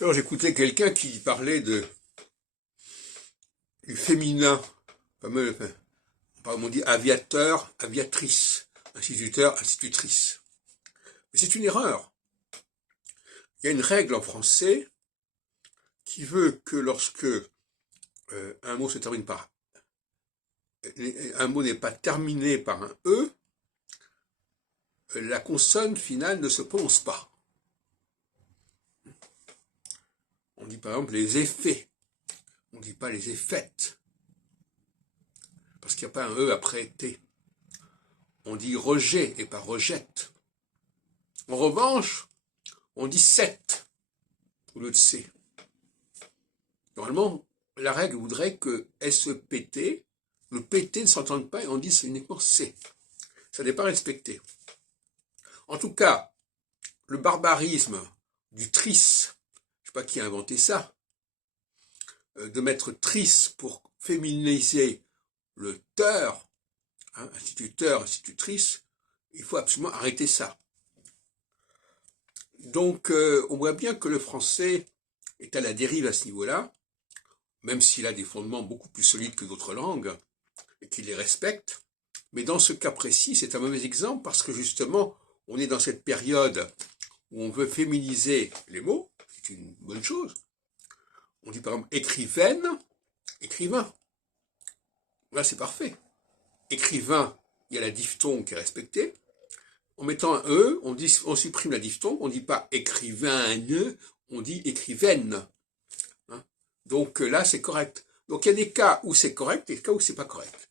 Alors j'écoutais quelqu'un qui parlait du féminin, fameux, on dit aviateur, aviatrice, instituteur, institutrice. Mais c'est une erreur. Il y a une règle en français qui veut que lorsque un mot se termine par un mot n'est pas terminé par un E, la consonne finale ne se prononce pas. On dit par exemple les effets, on ne dit pas les effets, parce qu'il n'y a pas un E après T. On dit rejet et pas rejette. En revanche, on dit 7 au lieu de C. Normalement, la règle voudrait que SEPT, le PT ne s'entende pas et on dit c'est uniquement C. Ça n'est pas respecté. En tout cas, le barbarisme du tris, je ne sais pas qui a inventé ça, de mettre tris pour féminiser le teur, instituteur, institutrice, il faut absolument arrêter ça. Donc, on voit bien que le français est à la dérive à ce niveau-là, même s'il a des fondements beaucoup plus solides que d'autres langues, et qu'il les respecte. Mais dans ce cas précis, c'est un mauvais exemple parce que justement, on est dans cette période où on veut féminiser les mots, c'est une bonne chose. On dit par exemple écrivaine, écrivain. Là, c'est parfait. Écrivain, il y a la diphtongue qui est respectée. En mettant un E, on supprime la diphtongue, on ne dit pas écrivain, on dit écrivaine. Donc là, c'est correct. Donc il y a des cas où c'est correct et des cas où c'est pas correct.